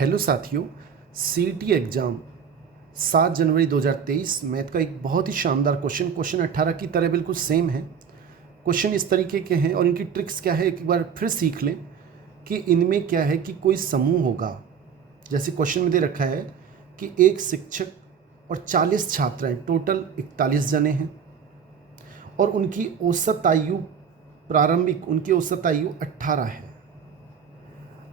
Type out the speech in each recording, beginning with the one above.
Hello साथियों, CET exam 7 जनवरी 2023 math का एक बहुत ही शानदार क्वेश्चन 18 की तरह बिल्कुल सेम है। क्वेश्चन इस तरीके के हैं और इनकी ट्रिक्स क्या है एक बार फिर सीख लें कि इनमें क्या है कि कोई समूह होगा। जैसे क्वेश्चन में दे रखा है कि एक शिक्षक और 40 छात्र हैं, टोटल 41 जने हैं और उनकी औसत आयु उनकी औसत आयु 18 है।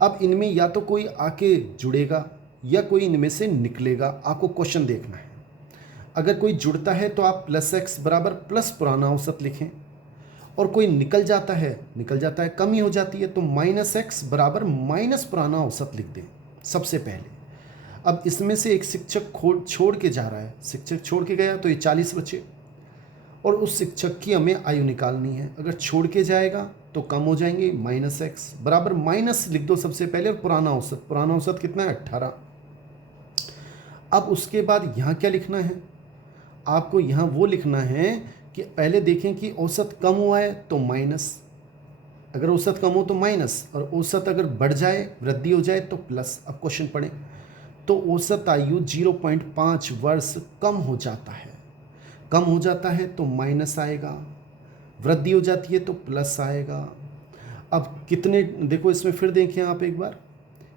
अब इनमें या तो कोई आके जुड़ेगा या कोई इनमें से निकलेगा, आपको क्वेश्चन देखना है। अगर कोई जुड़ता है तो आप प्लस एक्स बराबर प्लस पुराना औसत लिखें और कोई निकल जाता है कमी हो जाती है तो माइनस एक्स बराबर माइनस पुराना औसत लिख दें सबसे पहले। अब इसमें से एक शिक्षक छोड़ के जा रहा है, शिक्षक छोड़ के गया तो ये 40 बचे और उस शिक्षक की हमें आयु निकालनी है। अगर छोड़ के जाएगा तो कम हो जाएंगे, माइनस एक्स बराबर माइनस लिख दो सबसे पहले और पुराना औसत कितना है 18। अब उसके बाद यहाँ क्या लिखना है, आपको यहाँ वो लिखना है कि पहले देखें कि औसत कम हुआ है तो माइनस, अगर औसत कम हो तो माइनस, और औसत अगर बढ़ जाए वृद्धि हो जाए तो प्लस। अब क्वेश्चन पढ़ें तो औसत आयु 0.5 वर्ष कम हो जाता है तो माइनस आएगा, वृद्धि हो जाती है तो प्लस आएगा। अब कितने, देखो इसमें फिर देखें आप एक बार,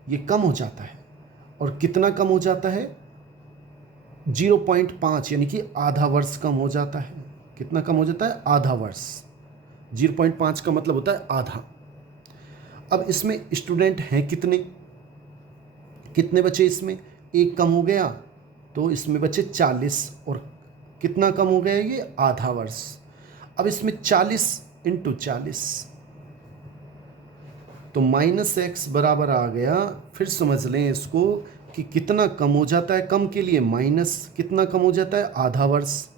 ये कम हो जाता है और कितना कम हो जाता है 0.5 यानी कि आधा वर्ष कम हो जाता है। कितना कम हो जाता है, आधा वर्ष। 0.5 का मतलब होता है आधा। अब इसमें स्टूडेंट हैं कितने बचे, इसमें एक कम हो गया तो इसमें बचे 40 और कितना कम हो गया ये आधा वर्ष। अब इसमें 40 इंटू 40 तो माइनस एक्स बराबर आ गया। फिर समझ लें इसको कि कितना कम हो जाता है, कम के लिए माइनस, कितना कम हो जाता है आधा वर्ष।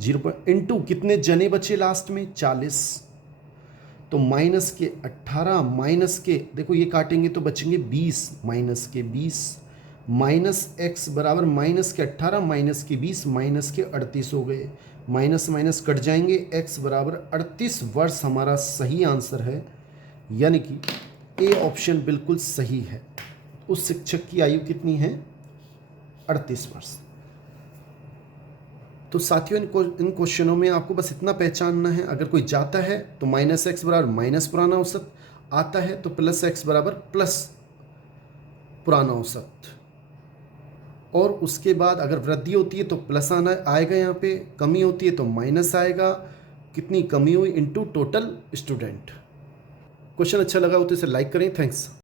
0 इंटू कितने जने बचे लास्ट में 40 तो माइनस के 18 माइनस के, देखो ये काटेंगे तो बचेंगे 20, माइनस के 20 माइनस एक्स बराबर माइनस के 18 माइनस के 20 माइनस के 38 हो गए। माइनस माइनस कट जाएंगे, एक्स बराबर 38 वर्ष हमारा सही आंसर है, यानी कि ए ऑप्शन बिल्कुल सही है। उस शिक्षक की आयु कितनी है 38 वर्ष। तो साथियों इन क्वेश्चनों में आपको बस इतना पहचानना है, अगर कोई जाता है तो माइनस एक्स बराबर माइनस पुराना औसत, आता है तो प्लस एक्स बराबर प्लस पुराना औसत, और उसके बाद अगर वृद्धि होती है तो प्लस आएगा, यहाँ पे कमी होती है तो माइनस आएगा। कितनी कमी हुई इनटू टोटल स्टूडेंट। क्वेश्चन अच्छा लगा हो तो इसे लाइक करें। थैंक्स।